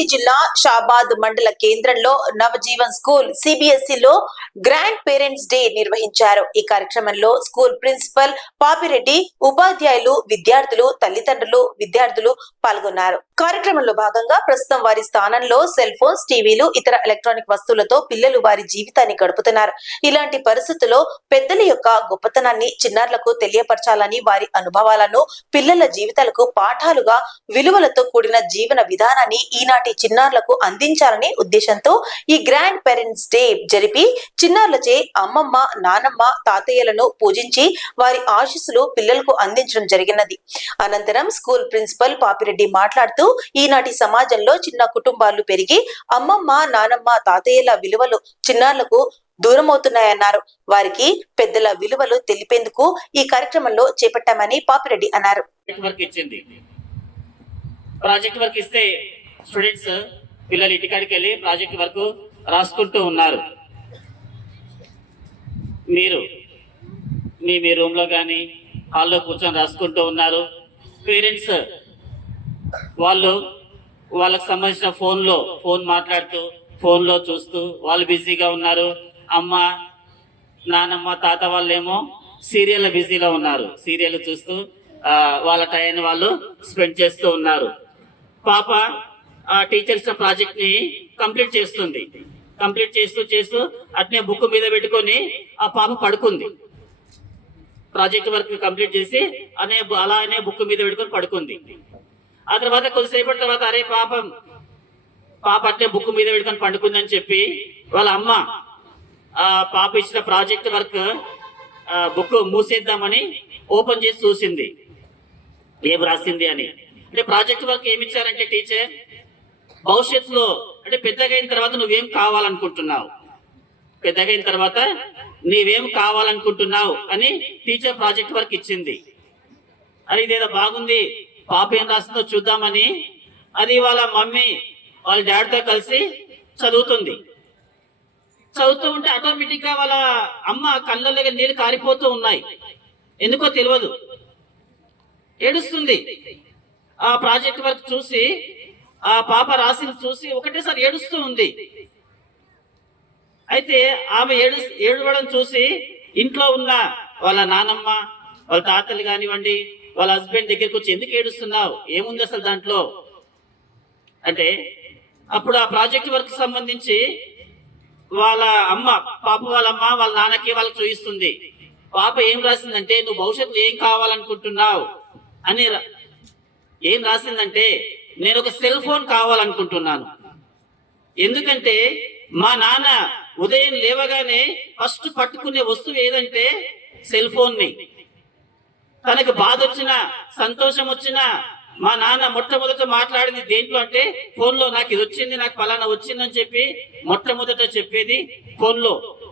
రంగారెడ్డి జిల్లా షాబాద్ మండల కేంద్రంలో నవజీవన్ స్కూల్ సిబిఎస్ఈలో గ్రాండ్ పేరెంట్స్ డే నిర్వహించారు. ఈ కార్యక్రమంలో స్కూల్ ప్రిన్సిపల్ పాపిరెడ్డి, ఉపాధ్యాయులు, విద్యార్థులు, తల్లిదండ్రులు, విద్యార్థులు పాల్గొన్నారు. కార్యక్రమంలో భాగంగా ప్రస్తుతం వారి స్థానంలో సెల్ ఫోన్స్, టీవీలు, ఇతర ఎలక్ట్రానిక్ వస్తువులతో పిల్లలు వారి జీవితాన్ని గడుపుతున్నారు. ఇలాంటి పరిస్థితుల్లో పెద్దల యొక్క గొప్పతనాన్ని చిన్నారులకు తెలియపరచాలని, వారి అనుభవాలను పిల్లల జీవితాలకు పాఠాలుగా, విలువలతో కూడిన జీవన విధానాన్ని ఈనాటి చిన్నారులకు అందించాలనే ఉద్దేశంతో ఈ గ్రాండ్ పేరెంట్స్ డే జరిపి చిన్నారులచే అమ్మమ్మ, నానమ్మ, తాతయ్యలను పూజించి వారి ఆశీస్సులు పిల్లలకు అందించడం జరిగినది. అనంతరం స్కూల్ ప్రిన్సిపల్ పాపిరెడ్డి మాట్లాడుతూ ఈనాటి సమాజంలో చిన్న కుటుంబాలు పెరిగి అమ్మమ్మ, నానమ్మ, తాతయ్యల విలువలు చిన్నారులకు దూరమవుతున్నాయన్నారు. వారికి పెద్దల విలువలు తెలిపేందుకు ఈ కార్యక్రమంలో చేపట్టామని పాపిరెడ్డి అన్నారు. ప్రాజెక్ట్ వర్క్ ఇస్తే స్టూడెంట్స్ పిల్లలు ఇంటికాడికి వెళ్ళి ప్రాజెక్ట్ వర్క్ రాసుకుంటూ ఉన్నారు. మీరు మీ రూమ్ లో కానీ హాల్లో కూర్చొని రాసుకుంటూ ఉన్నారు. పేరెంట్స్ వాళ్ళకి సంబంధించిన ఫోన్ మాట్లాడుతూ ఫోన్లో చూస్తూ వాళ్ళు బిజీగా ఉన్నారు. అమ్మ, నానమ్మ, తాత వాళ్ళేమో సీరియల్ బిజీలో ఉన్నారు. సీరియల్ చూస్తూ వాళ్ళ టైంని వాళ్ళు స్పెండ్ చేస్తూ ఉన్నారు. పాప టీచర్స్ ప్రాజెక్ట్ ని కంప్లీట్ చేస్తుంది. కంప్లీట్ చేస్తూ అట్నే బుక్ మీద పెట్టుకొని ఆ పాప పడుకుంది. ప్రాజెక్ట్ వర్క్ కంప్లీట్ చేసి అలానే బుక్ మీద పెట్టుకొని పడుకుంది. ఆ తర్వాత కొద్దిసేపటి తర్వాత అరే పాప అట్నే బుక్ మీద పెట్టుకొని పండుకుందని చెప్పి వాళ్ళ అమ్మ పాప ఇచ్చిన ప్రాజెక్ట్ వర్క్ బుక్ మూసేద్దామని ఓపెన్ చేసి చూసింది ఏం రాసింది అని. అంటే ప్రాజెక్ట్ వర్క్ ఏమి ఇచ్చారంటే టీచర్ భవిష్యత్తులో అంటే పెద్దగైన తర్వాత నువ్వేం కావాలనుకుంటున్నావు, పెద్దగైన తర్వాత నీవేం కావాలనుకుంటున్నావు అని టీచర్ ప్రాజెక్ట్ వర్క్ ఇచ్చింది. అది ఇదేదో బాగుంది, పాప ఏం రాస్తుందో చూద్దామని అది వాళ్ళ మమ్మీ వాళ్ళ డాడీతో కలిసి చదువుతూ ఉంటే ఆటోమేటిక్ గా వాళ్ళ అమ్మ కళ్ళల్లో నీళ్ళు కారిపోతూ ఉన్నాయి. ఎందుకో తెలియదు, ఏడుస్తుంది. ఆ ప్రాజెక్ట్ వర్క్ చూసి ఆ పాప రాసింది చూసి ఒకటేసారి ఏడుస్తూ ఉంది. అయితే ఆమె ఏడవడం చూసి ఇంట్లో ఉన్న వాళ్ళ నానమ్మ, వాళ్ళ తాతలు కానివ్వండి, వాళ్ళ హస్బెండ్ దగ్గరికి వచ్చి ఎందుకు ఏడుస్తున్నావు, ఏముంది అసలు దాంట్లో అంటే అప్పుడు ఆ ప్రాజెక్ట్ వర్క్ సంబంధించి వాళ్ళ అమ్మ వాళ్ళ నాన్నకి వాళ్ళకి చూపిస్తుంది. పాప ఏం రాసిందంటే నువ్వు భవిష్యత్తులో ఏం కావాలనుకుంటున్నావు అని ఏం రాసిందంటే నేను ఒక సెల్ ఫోన్ కావాలనుకుంటున్నాను. ఎందుకంటే మా నాన్న ఉదయం లేవగానే ఫస్ట్ పట్టుకునే వస్తువు ఏదంటే సెల్ ఫోన్ ని. తనకు బాధ వచ్చినా సంతోషం వచ్చినా మా నాన్న మొట్టమొదట మాట్లాడింది దేంట్లో అంటే ఫోన్లో. నాకు ఇది వచ్చింది, నాకు ఫలానా వచ్చిందని చెప్పి మొట్టమొదట చెప్పేది ఫోన్లో.